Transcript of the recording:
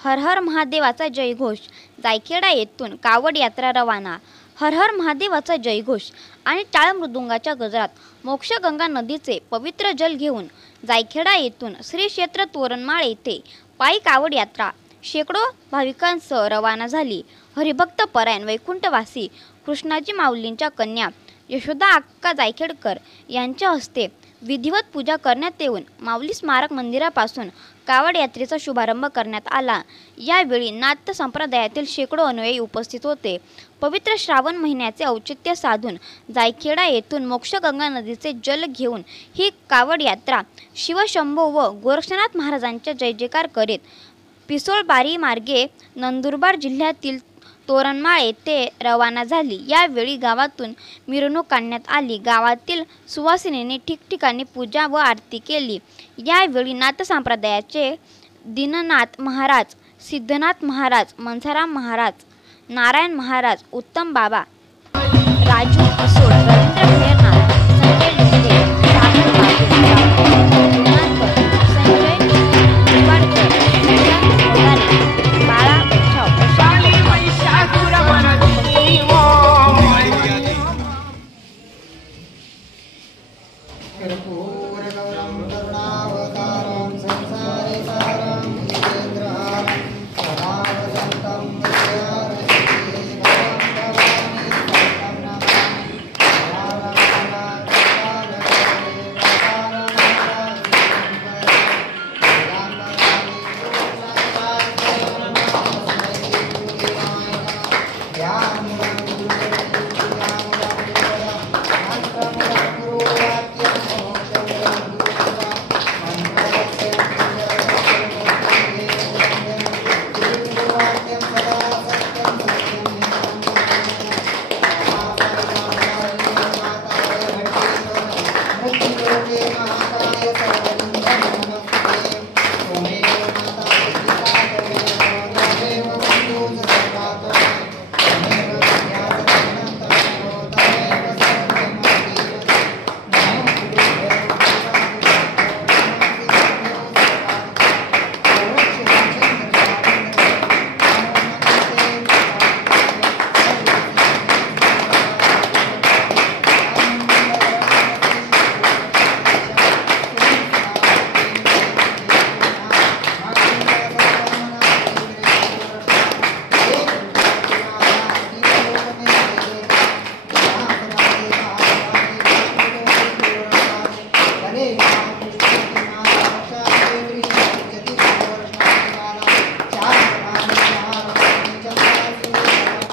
हर हर महादेवाचा जयघोष। जायखेडा येथून कावड यात्रा रवाना। हर हर महादेवाचा जयघोष आणि टाळ मृदुंगाच्या गजरात मोक्षगंगा नदीचे पवित्र जल घेऊन जायखेडा येथून श्री क्षेत्र तोरणमाळ येथे पायी कावड यात्रा शेकडो भाविकांसह रवाना झाली। हरिभक्त परायण वैकुंठवासी कृष्णाजी माऊलींच्या कन्या यशोदा अक्का जायखेडकर यांच्या हस्ते विधिवत पूजा करण्यात येऊन माऊली स्मारक मंदिरापासून कावड यात्रेचा शुभारंभ करण्यात आला। यावेळी नाथ संप्रदायातील शेकडो अनुयायी उपस्थित होते। पवित्र श्रावण महिन्याचे औचित्य साधून जायखेडा येथून मोक्षगंगा नदीचे जल घेऊन ही कावड यात्रा शिवशंभो व गोरक्षनाथ महाराजांचा जय जयकार करीत पिसोळबारी मार्गे नंदुरबार जिल्ह्यातील तोरणमाळ येथे रवाना झाली। यावेळी गावातून मिरवणूक काढण्यात आली। गावातील सुवासिनींनी ठिकठिकाणी पूजा व आरती केली। यावेळी नाथ संप्रदायाचे दीननाथ महाराज, सिद्धनाथ महाराज, मनसाराम महाराज, नारायण महाराज, उत्तम बाबा, राजू पिसोळ